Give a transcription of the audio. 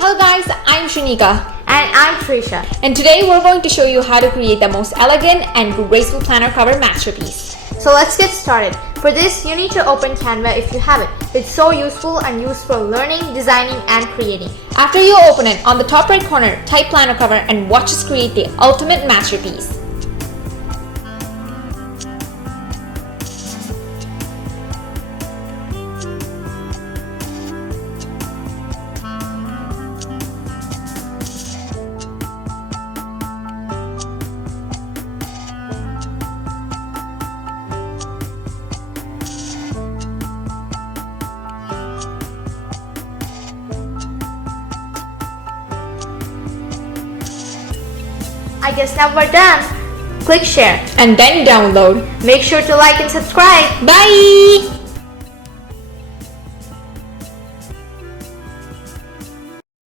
Hello guys, I'm Shanika. And I'm Trisha. And today we're going to show you how to create the most elegant and graceful planner cover masterpiece. So let's get started. For this, you need to open Canva if you haven't. It's so useful and used for learning, designing, and creating. After you open it, on the top right corner, type planner cover and watch us create the ultimate masterpiece. I guess now we're done. Click share. And then download. Make sure to like and subscribe. Bye!